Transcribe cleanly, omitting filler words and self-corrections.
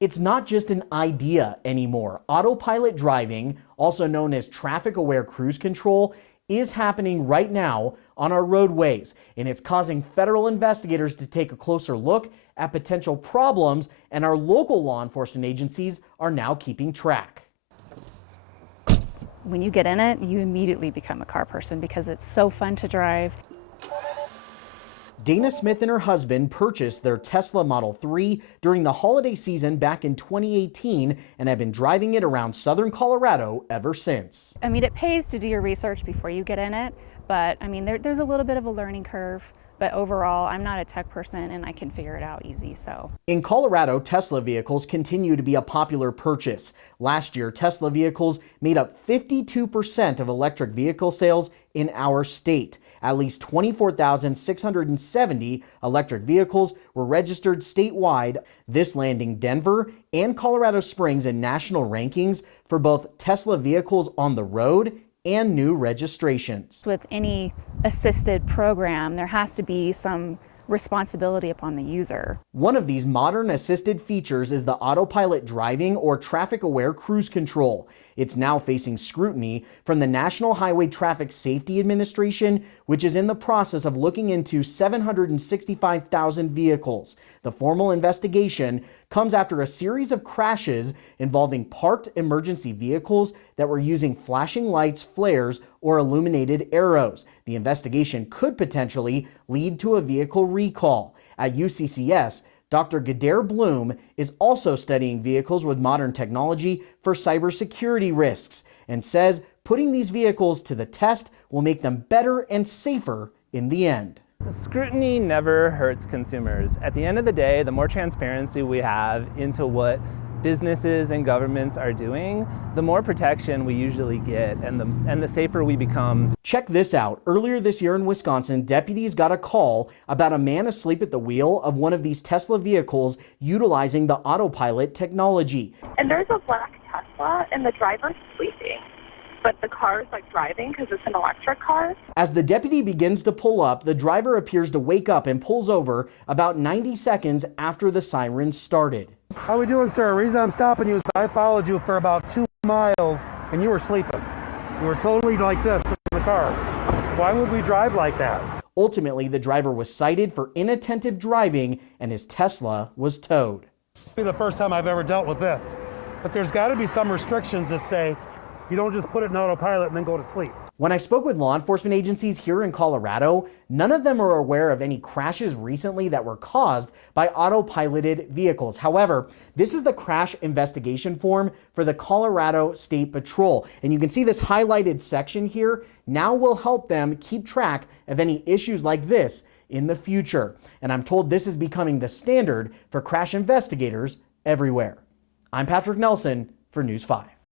It's not just an idea anymore. Autopilot driving, also known as traffic-aware cruise control, is happening right now on our roadways, and it's causing federal investigators to take a closer look at potential problems, and our local law enforcement agencies are now keeping track. When you get in it, you immediately become a car person because it's so fun to drive. Dana Smith and her husband purchased their Tesla Model 3 during the holiday season back in 2018 and have been driving it around southern Colorado ever since. I mean, it pays to do your research before you get in it, but I mean, there's a little bit of a learning curve. But overall, I'm not a tech person and I can figure it out easy, so. In Colorado, Tesla vehicles continue to be a popular purchase. Last year, Tesla vehicles made up 52% of electric vehicle sales in our state. At least 24,670 electric vehicles were registered statewide, this landing Denver and Colorado Springs in national rankings for both Tesla vehicles on the road and new registrations. With any assisted program, there has to be some responsibility upon the user. One of these modern assisted features is the autopilot driving or traffic-aware cruise control. It's now facing scrutiny from the National Highway Traffic Safety Administration, which is in the process of looking into 765,000 vehicles. The formal investigation comes after a series of crashes involving parked emergency vehicles that were using flashing lights, flares, or illuminated arrows. The investigation could potentially lead to a vehicle recall. At UCCS, Dr. Gader Bloom is also studying vehicles with modern technology for cybersecurity risks and says putting these vehicles to the test will make them better and safer in the end. Scrutiny never hurts consumers. At the end of the day, the more transparency we have into what businesses and governments are doing, the more protection we usually get and the safer we become. Check this out. Earlier this year in Wisconsin, deputies got a call about a man asleep at the wheel of one of these Tesla vehicles utilizing the autopilot technology. And there's a black Tesla and the driver's sleeping, but the car is like driving because it's an electric car. As the deputy begins to pull up, the driver appears to wake up and pulls over about 90 seconds after the sirens started. How we doing, sir? The reason I'm stopping you is I followed you for about 2 miles and you were sleeping. You were totally like this in the car. Why would we drive like that? Ultimately, the driver was cited for inattentive driving and his Tesla was towed. This will be the first time I've ever dealt with this. But there's got to be some restrictions that say you don't just put it in autopilot and then go to sleep. When I spoke with law enforcement agencies here in Colorado, none of them are aware of any crashes recently that were caused by autopiloted vehicles. However, this is the crash investigation form for the Colorado State Patrol. And you can see this highlighted section here now will help them keep track of any issues like this in the future. And I'm told this is becoming the standard for crash investigators everywhere. I'm Patrick Nelson for News 5.